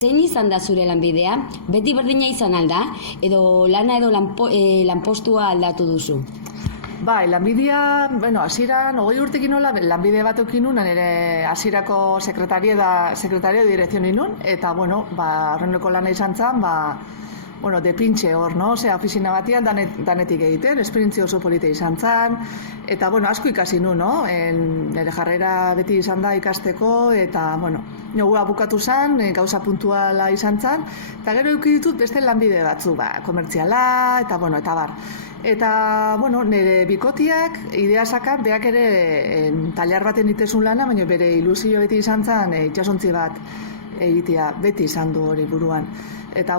Zein izan da zure lanbidea? Beti berdina izan alda? Edo lana edo lanpostua aldatu duzu? Bai, lanbidea, hasieran 20 urtekin nola, lanbide bat eukin nun, nire hasierako sekretario de dirección inun, eta, horreneko lana izan zen, de pintxe hor, no? Osea, ofizina batian danetik egiten, esperientzia oso polita izan zen, eta, asko ikasi nun, no? Nire jarrera beti izan da ikasteko, eta, nogua bukatu zen, gauza puntuala izan zen, eta gero euki ditut beste lanbide batzu, komertziala, eta, eta bar. Eta, nire bikotiak idea sakat, beak ere tailer baten itezun lana, baina bere ilusio beti izan zen itxasontzi bat egitea, beti izan du hori buruan. Eta,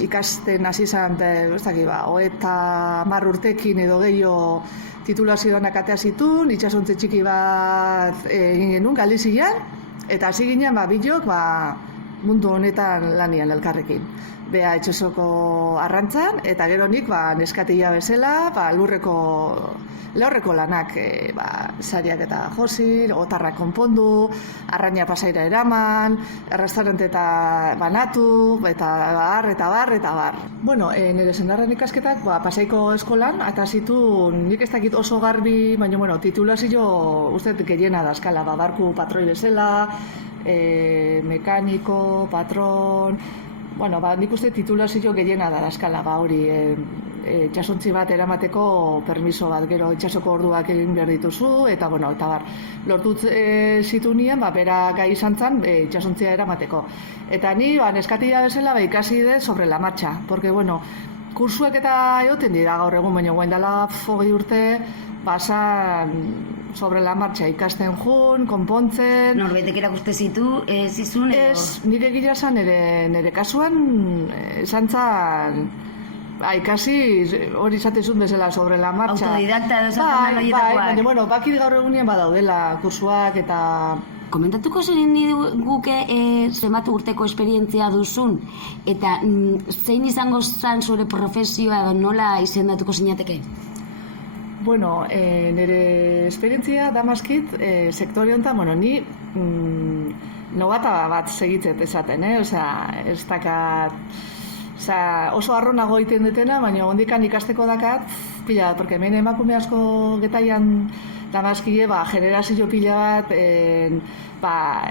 ikasten hasi zen, 30 urtekin edo gehiago titulazioanak atea zituen, itxasontzi txiki bat egin genuen Galizian, eta hasi ginen bilok mundu honetan lanian elkarrekin. Bea etxesoko arrantzan, eta gero nik neskatila bezala, lehorreko lanak, sariak eta josi, otarrak konpondu, arraina pasaira eraman, errestaurante eta banatu, eta bar. Nire senarren ikasketak Pasaiko eskolan, eta zitu nik ez dakit oso garbi, baina titulazio uste gehiena da eskala, barku patroi bezala, mekaniko, patron. Nik uste titulazio gehiena da eskala, hori itxasontzi bat eramateko permiso bat, gero itxasoko orduak egin behar dituzu, eta bar. Lortut zitu nien, bera gai izan zen itxasontzia eramateko. Eta ni, neskatila bezala, ikasi dut sobre la marcha, porque, kursuak eta egoten dira gaur egun, baina guen dela 20 urte, sobre la marcha ikasten jun, konpontzen. Norbaitek erakuste zizun edo? Ez, nire gira zan, nire kasuan, esan zan, ikasi hori izatezun bezala sobre la marcha. Autodidakta edo zaten horietakoak. Baina, bakit gaur egunien badaudela kursuak eta... Komentatuko zen guke zenbat urteko esperientzia duzun, eta zein izango zan zure profesioa edo nola izendatuko zinateke? Nire esperientzia damazkit sektore honetan, ni nobata bat segitzet esaten, ez dakat, oso arronago egiten dutena, baina ondikan ikasteko dakat, pila bat, porque hemen emakume asko getaian damazkile, generazio pila bat,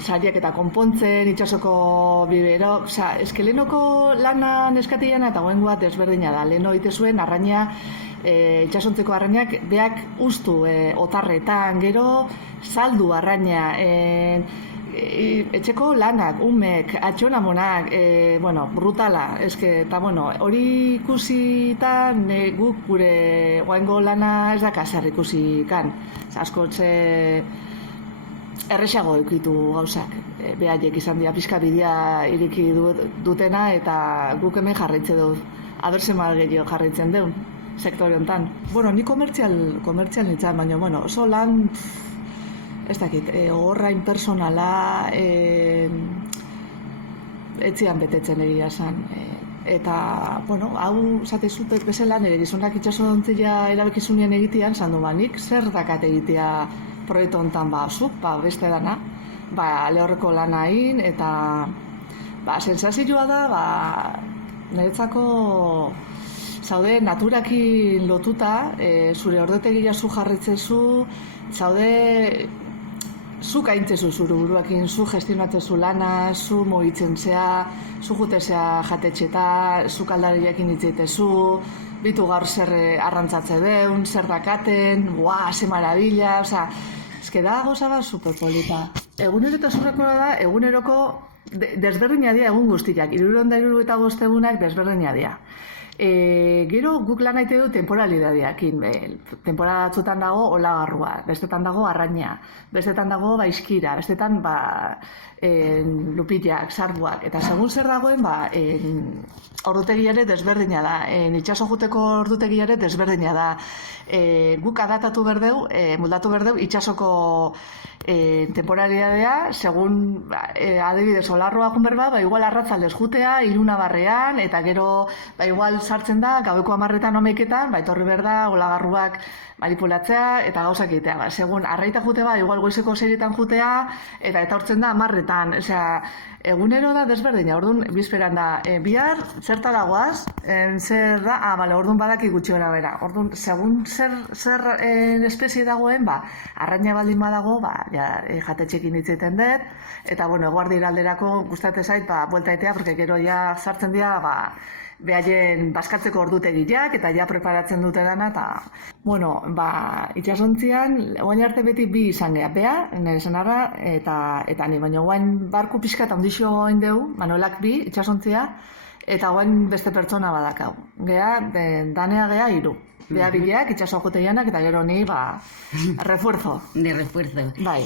sariak eta konpontzen, itxasoko bibero, eskelenoko lana neskatiana eta goen bat desberdina da, leheno ite zuen arraina, itxasontzeko arrainak beak ustu otarretan, gero saldu arraina, etxeko lanak, umek, atxonamonak, brutala, eta hori ikusitan guk gure goaingo lana ez da kasar ikusikan, askotze erresago eukitu gauzak, behaiek izan dira pixka bidea iriki dutena eta guk hemen jarraitze dut, abertzen mal gehiago jarraitzen dut sektore honetan. Ni komertzial nintzen, baina oso lan, ez dakit, horra impersonala etzian betetzen egia esan. Eta, hau zatezut bezala, nire gizonak itxasontzia erabekizunean egitean, zandu nik zer dakat egitea proiektu honetan zuk, beste dana, lehorreko lana egin, eta sensazioa da, niretzako zaude naturakin lotuta, zure ordetegia zu jarritzezu, zaude zuk aintzezu zure buruakin, zu gestionatzezu lana, zu mugitzen zea, zu jutezea jatetxeta, zu kaldariakin itzeitezu, bitu gaur zer arrantzatze deun, zer dakaten, ze marabila, eske da goza bat superpolita. Eguneroko da, eguneroko desberdina dira egun guztiak, 365 egunak desberdina dira. Gero guk lan aite du temporalidadeakin, temporada batzutan dago olagarrua, bestetan dago arraina, bestetan dago baizkira, bestetan lupillak, sarbuak, eta segun zer dagoen ordutegiare desberdina da, itxaso juteko ordutegiare desberdina da, guk adatatu berdeu, moldatu berdeu itxasoko temporalidadea, segun adibidez olarroa jun berba, igual arratzaldez jutea, iluna barrean, eta gero igual sartzen da, gaueko 10etan omeiketan, etorri berda, olagarruak manipulatzea eta gauzak egitea. Segun arraita jute igual goizeko 6etan jutea, eta etortzen da 10etan. hortan, egunero da desberdina, orduan bizperan da, bihar zertara goaz, zer da, bale, orduan badaki gutxi gora bera, orduan, segun zer espezie dagoen, arraina baldin badago, jatetxekin hitzeiten dut, eta, bueno, eguardi alderako gustate zait, buelta etea, porque gero ja sartzen dira, behaien baskatzeko ordutegiak, eta ja preparatzen dute dana, eta, bueno, itxasontzian, oain arte beti bi izan geha, bea, nire senarra, eta ni, baina oain barku pixka eta ondixo oain deu, Manuelak bi, itxasontzia, eta oain beste pertsona badakau. Geha, danea geha 3. Bea bileak, itxaso joteianak, eta gero ni, refuerzo. De refuerzo. Bai.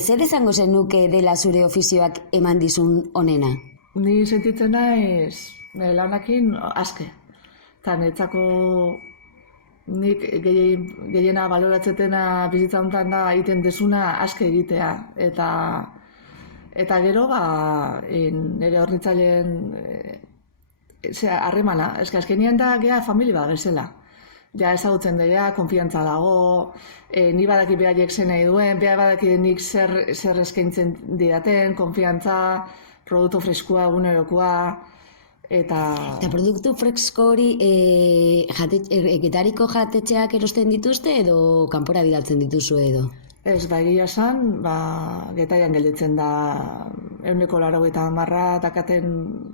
Zer esango zenuke dela zure ofizioak eman dizun onena? Ni sentitzen naiz lanakin aske. Eta netzako nik gehiena baloratzetena bizitza honetan da egiten desuna aske egitea. Eta gero, nire hornitzaileen harremana. Azkenean da geha familia bat bezala. Ja ezagutzen daia, konfiantza dago, ni badaki behaiek zen nahi duen, beha badaki nik zer eskaintzen didaten, konfiantza, produktu freskua, egunerokoa, eta produktu fresko hori getariko jatetxeak erosten dituzte edo kanpora bidaltzen dituzu edo? Ez, egia esan, getaian gelditzen da 180 dakaten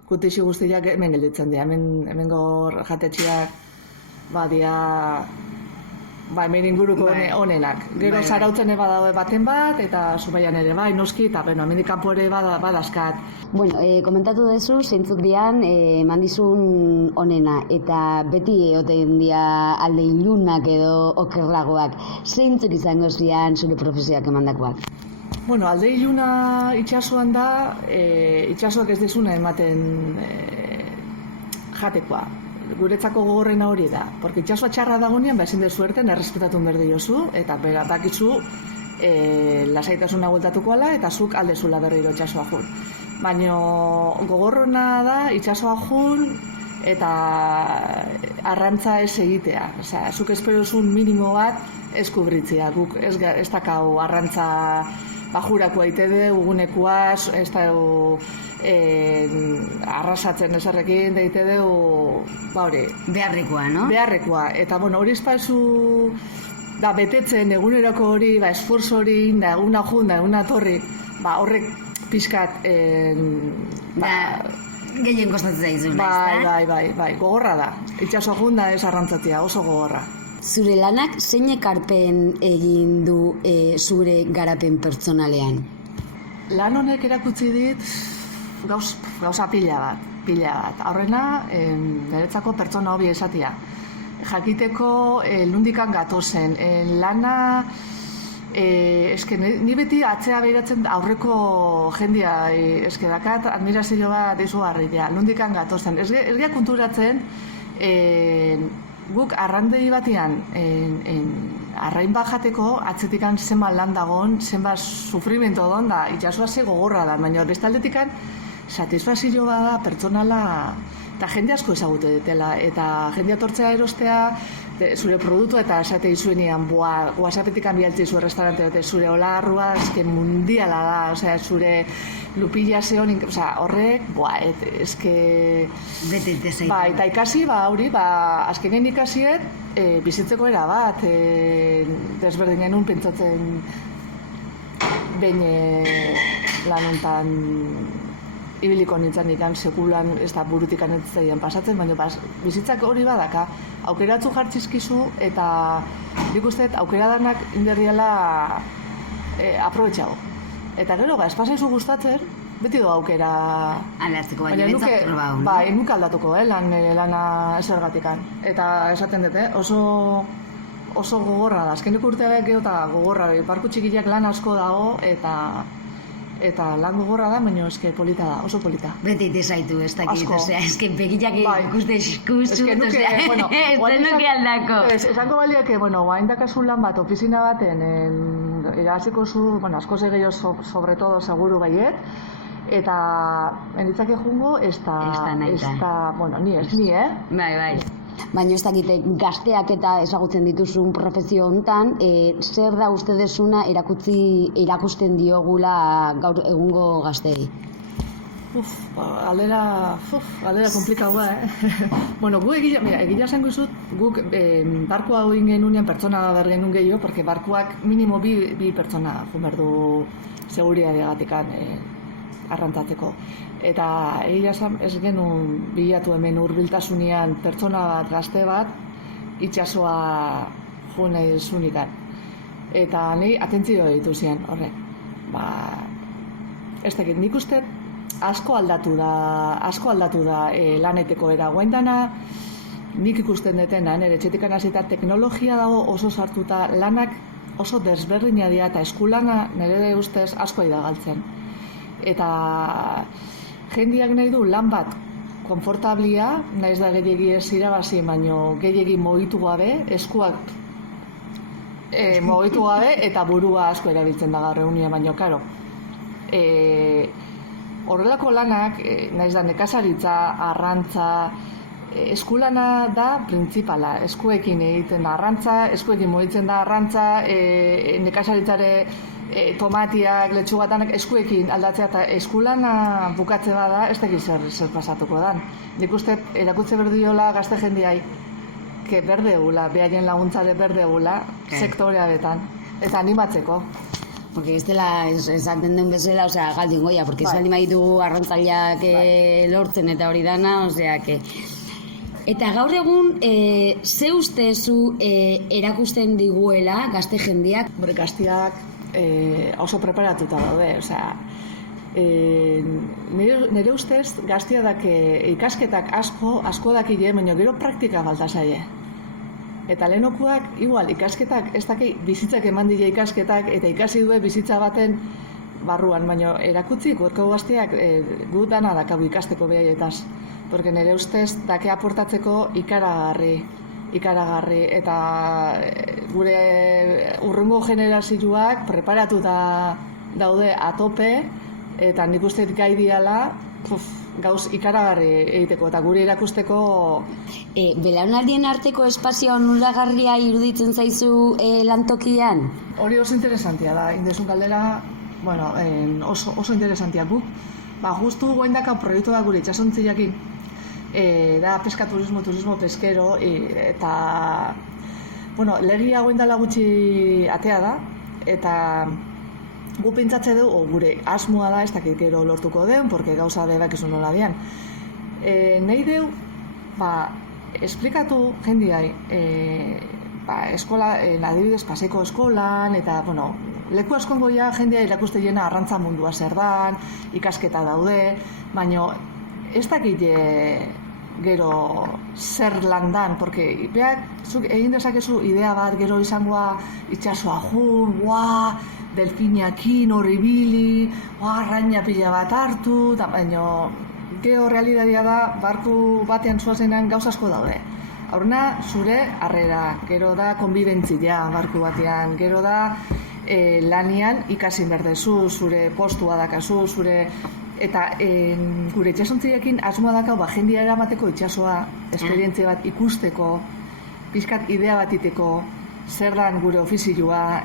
kutixi guztiak hemen gelditzen dira, hemen gor jatetxeak hemen inguruko onenak. Gero zarautzen badaue baten bat, eta Zumaian ere noski, eta hemendik kanpo ere badaskat. Bueno, komentatu duzu, zeintzuk dian mandizun onena, eta beti egoten dia alde ilunak edo okerlagoak. Zeintzuk izango zian zure profesioak emandakoak? Bueno, alde iluna itxasuan da, itxasuak ez dezuna ematen jatekoa. Guretzako gogorrena hori da. Porque itxasua txarra dagoenean, ezin dezu erten, errespetatun berdi jozu, eta bakizu lasaitasuna bueltatuko ala, eta zuk aldezula berriro itxasua jun. Baina gogorrena da itxasua jun, eta arrantza ez egitea. Osea, zuk esperozun minimo bat ez kubritzia. Guk ez dakau arrantza bajurakoa ite du, ugunekoa, ez da arrasatzen eserrekin deite du, hori. Beharrekoa, no? Beharrekoa. Eta, hori espaizu da betetzen egunerako hori, esforzo hori, da eguna jun, da eguna torri, horrek pixkat gehien kostatzen zaizuna, ez da? Bai, gogorra da. Itxaso jun da ez arrantzatzea, oso gogorra. Zure lanak zein ekarpen egin du zure garapen pertsonalean? Lan honek erakutsi dit gauza pila bat. Aurrena, niretzako pertsona hobi esatia. Jakiteko nundikan gatozen. Lana, ni beti atzea behiratzen aurreko jendia, dakat admirazio bat izugarria, nundikan gatozen. Ez gira konturatzen, guk arrandei batean arrain bat jateko atzetikan zenbat lan dagoen, zenbat sufrimento don da, itxasua ze gogorra da, baina bestaldetikan satisfazio bada pertsonala eta jende asko ezagute dutela, eta jende atortzea erostea zure produktua eta esate izuenean WhatsAppetik bialtzi zure restaurante dute zure olarrua, ezken mundiala da, zure lupilla zeon, horrek, Betete zaitu. Eta ikasi, hori, azkenen ikasiet, bizitzeko era bat, desberdinen un pentsatzen behin lan honetan ibiliko nintzen ikan sekulan ez da burutik anetzaien pasatzen, baina bizitzak hori badaka, aukeratzu jartzizkizu eta nik usteet aukera danak inderriala aprobetxago. Eta gero, ez pasaizu gustatzen, beti do aukera aldatzeko, baina nintzak proba hon. Nuk aldatuko, lana esergatikan. Eta esaten dut, oso gogorra da. Azkenik urteak eta gogorra, parku txikiak lan asko dago eta lan gogorra da, baina polita da, oso polita. Beti zaitu, ez dakit, begiak ikuste eskuzu, ez denuke aldako. Esango baliak, hain dakazu lan bat, ofizina baten, irabaziko zu, asko gehiago sobre todo seguru baiet, eta enitzak jungo, ez da, ni, Bai. Baina ez dakite gazteak eta ezagutzen dituzun profesio hontan, zer da uste desuna erakusten diogula gaur egungo gazteei? Galdera komplikaua, Bueno, gu egia esango izut, guk barkua hogin genunean pertsona behar genuen gehiago, porque barkuak minimo bi pertsona jun behar du seguridadeagatikan arrantzatzeko. Eta egia esan ez genuen bilatu hemen hurbiltasunean pertsona bat, gazte bat, itxasoa jun nahi zunikan. Eta nahi atentzioa ditu zian, horrek. Ez dakit, nik uste asko aldatu da laneteko era. Guaindana, nik ikusten detena, nire etxetik hasita teknologia dago oso sartuta, lanak oso desberdina dira eta eskulana nire ustez asko da galtzen. Eta jendiak nahi du lan bat konfortablia, naiz da gehiegi ez irabazi, baino gehiegi mugitu gabe, eskuak mugitu gabe eta burua asko erabiltzen da gaur egunean, baino karo. Horrelako lanak, naiz da nekazaritza, arrantza, eskulana da printzipala. Eskuekin egiten da arrantza, eskuekin mugitzen da arrantza, nekazaritzare tomatiak, letxugatanak eskuekin aldatzea eta eskulana bukatze bada, ez dakit zer pasatuko dan. Nik uste erakutze berdiola gazte jendiai, que berdeula, behaien laguntzare berdeula, sektorea betan, eta animatzeko. Porque ez dela esaten den bezala, galdin goia, porque ez baldin baditu arrantzaileak lortzen eta hori dana, Eta gaur egun, ze ustezu erakusten diguela gazte jendiak? Gazteak oso preparatuta daude, nire ustez gaztea dake ikasketak asko dakile, baina gero praktika falta zaie. Eta lehenokuak, igual, ikasketak, ez daki bizitzak eman dira ikasketak, eta ikasi due bizitza baten barruan, baina erakutzi, gorko gazteak gu dana dakabu ikasteko behaietaz. Porque nire ustez, dake aportatzeko ikaragarri, eta gure urrengo generazioak preparatuta daude atope, eta nik uste gai diala, gauz ikaragarri egiteko eta gure erakusteko. Belaunaldien arteko espazioa onuragarria iruditzen zaizu lantokian? Hori oso interesantia da, indezun galdera, oso interesantia guk. Justu goindaka proiektu da gure itxasontziakin, da turismo peskero, eta legia goindala gutxi atea da, eta gu pentsatze dugu, gure asmoa da, ez dakit gero lortuko den, porque gauza bebak izun nola dian. Nahi deu, esplikatu jendiai, eskola, adibidez, paseko eskolan, eta, leku askongo ja jendia irakuste jena arrantza mundua zer dan, ikasketa daude, baina ez dakit gero zer landan, porque zuk egin dezakezu idea bat gero izangoa itxasoa jun, delfinakin horribili, arraina pila bat hartu, baina gero realitatea da, barku batean zuazenan gauza asko daude. Horna, zure harrera, gero da konbibentzia barku batean, gero da lanian ikasin berdezu, zure postua dakazu, eta gure itxasontziakin asmoa dakau jendia eramateko itxasoa, esperientzia bat ikusteko, pixkat idea bat iteko, zer dan gure ofizioa,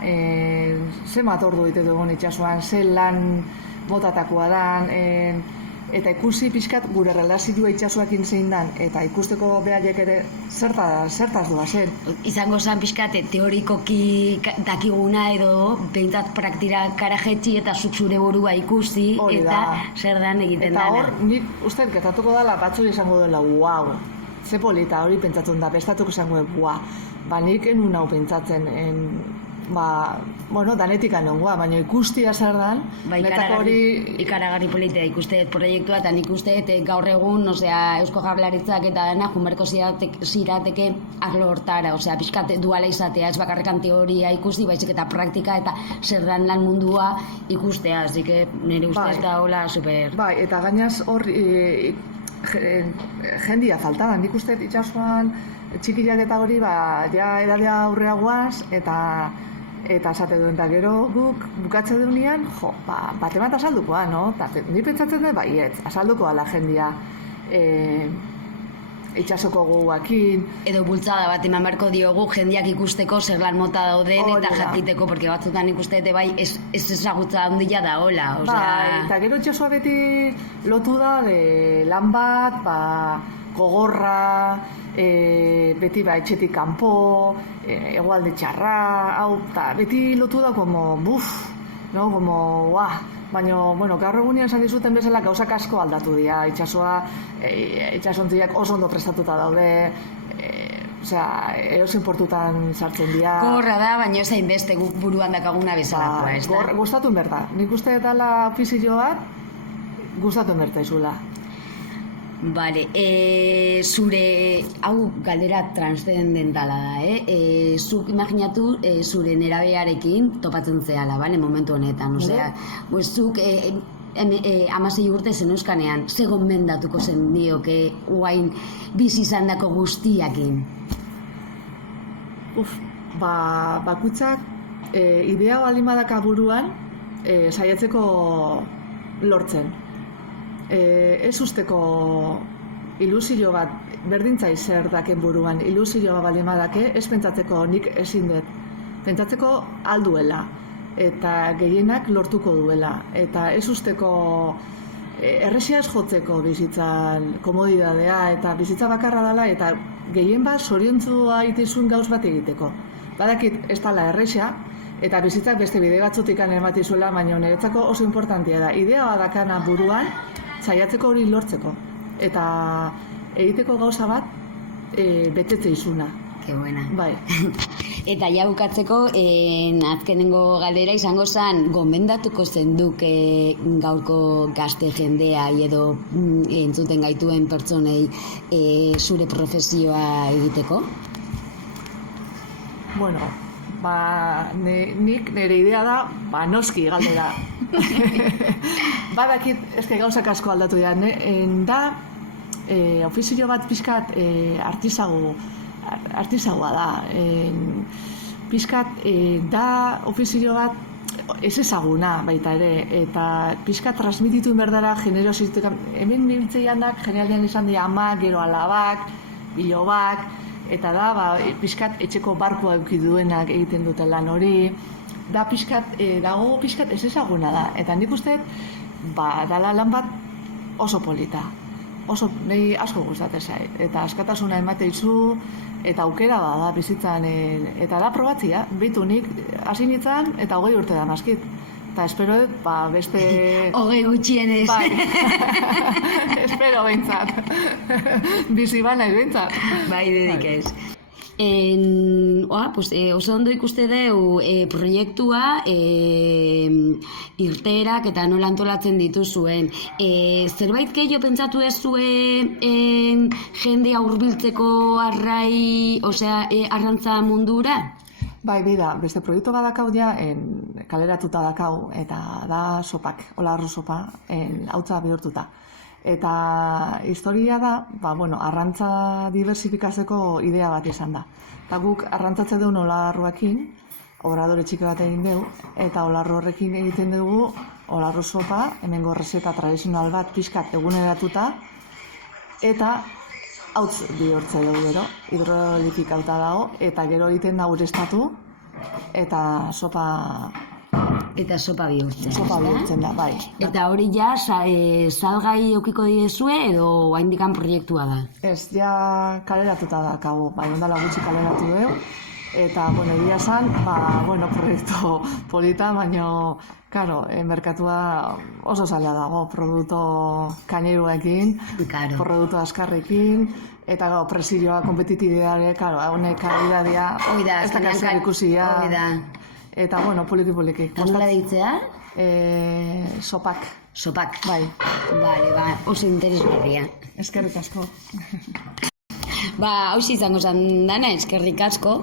ze matordu ditu dugun itxasuan, ze lan botatakoa dan, eta ikusi pixkat gure relazioa itxasuakin zein dan, eta ikusteko behaiek ere zertaz doa zen. Izango zen pixkat teorikoki dakiguna edo behintzat praktira karajetxi eta zure burua ikusi, eta zer dan egiten dana. Eta hor, nik uste gertatuko dela batzuri izango dela, ze polita hori pentsatun da, bestatuko izango nik enun hau pentsatzen, danetik anongoa, baina ikustia zer dan, ikaragarri politia ikuste proiektua, eta nik uste gaur egun, Eusko Jaurlaritzak eta dena junberko zirateke arlo hortara, pixkat duala izatea, ez bakarrekan teoria ikusi, baizik eta praktika eta zer dan lan mundua ikustea, así que nire ustez da hola super. Eta gainaz hor jendia falta da, nik uste itxasuan txikiak eta hori, ja edadea aurreagoaz, eta esate duen, eta gero guk bukatze duenean, bate bat azaldukoa, no? Ni pentsatzen dut, baiet, azaldukoa la jendia itxasoko goguakin. Edo bultzada bat eman beharko diogu jendeak ikusteko zer lan mota dauden Hori eta da. jakiteko, porque batzutan ikuste dute bai ez ezagutza handia da hola, Bai, eta gero itxasoa beti lotu da de lan bat, gogorra, beti etxetik kanpo, egualde txarra, hau, eta beti lotu da como, no, como, baina, bueno, gaur egunean esan dizuten bezala gauzak asko aldatu dira, itxasontziak oso ondo prestatuta daude, erosin portutan sartzen dira. Gorra da, baina ez hainbeste guk buruan dakaguna bezalakoa, ez da? Gustatu berta. Nik uste dela ofizio bat, gustatu berta izula. Vale, zure, hau galdera transcendentala da, zuk imaginatu zure nerabearekin topatzen zehala, bale, momentu honetan, osea, zuk 16 urte zen euskanean, ze gomendatuko zen dioke guain bizi izandako guztiakin? Bakutzak idea baldin badaka buruan saiatzeko lortzen. Ez usteko ilusio bat, berdintzai zer daken buruan, ilusio bat baldin badake, ez pentsatzeko nik ezin dut. Pentsatzeko alduela, eta gehienak lortuko duela. Eta ez usteko erresia ez jotzeko bizitzan komodidadea, eta bizitza bakarra dela, eta gehien bat zoriontzua itizun gauz bat egiteko. Badakit ez dela erresia, eta bizitzak beste bide batzutik ematizuela, baina niretzako oso importantia da. Idea badakana buruan, saiatzeko hori lortzeko. Eta egiteko gauza bat, betetze izuna. Que buena. Bai. Eta ja bukatzeko, azkenengo galdera izango zen, gomendatuko zenduk gaurko gazte jendea edo entzuten gaituen pertsonei zure profesioa egiteko? Bueno, nik nire idea da, noski galdera. Badakit, eske gauzak asko aldatu dira, da ofizio bat pixkat artisaua da. Pixkat da ofizio bat ez ezaguna baita ere, eta pixkat transmititu berdara generositatea. Hemen nibiltzeianak generalian izan dira ama, gero alabak, bilobak, eta da, pixkat etxeko barkua eduki duenak egiten dute lan hori. Da pixkat, dago pixkat ez ezaguna da. Eta nik uste, dala lan bat oso polita. Oso, nahi asko gustatzen zait. Eta askatasuna emateizu, eta aukera da bizitzan, eta da probatzia. Bitu nik hasi nintzen, eta 20 urte da maskit. Eta espero dut, beste... 20 gutxienez. Bai, espero behintzat. Bizi bana behintzat. Bai, dedikez. Oso ondo ikuste deu proiektua irteerak eta nola antolatzen dituzuen. Zerbait gehiago pentsatu duzue jendea hurbiltzeko arrantza mundura? Bai, bida, beste proiektu bat dakau ja, kaleratuta dakau, eta da sopak, olarru sopa, hautza bihurtuta. Eta historia da, arrantza diversifikatzeko idea bat izan da. Eta guk arrantzatzen dugu olarruekin, obradore txiki bat egin dugu, eta olarru horrekin egiten dugu olarru sopa, hemengo rezeta tradizional bat pixkat eguneratuta, eta hautz bihurtze dugu gero, hidrolifikauta dago, eta gero egiten da urestatu, eta sopa... Eta sopa bihurtzen. Sopa bihurtzen da, bai. Eta hori ja, salgai eukiko diezue edo haindikan proiektua da? Ez, ja kaleratuta da, bai, ondala gutxi kaleratu dugu. Eta, egia zan, proiektu polita, baina, karo, merkatua oso zaila dago, produktu kaineruekin, produktu askarrekin, eta presioa, kompetitibideare, karo, honek kalidadea, ez da kasar ikusia. Eta, poliki-poliki. Nola deitzea? Sopak. Sopak. Bai. Bale, oso interesgarria. Eskerrik asko. Hauxe izango zan dana, eskerrik asko.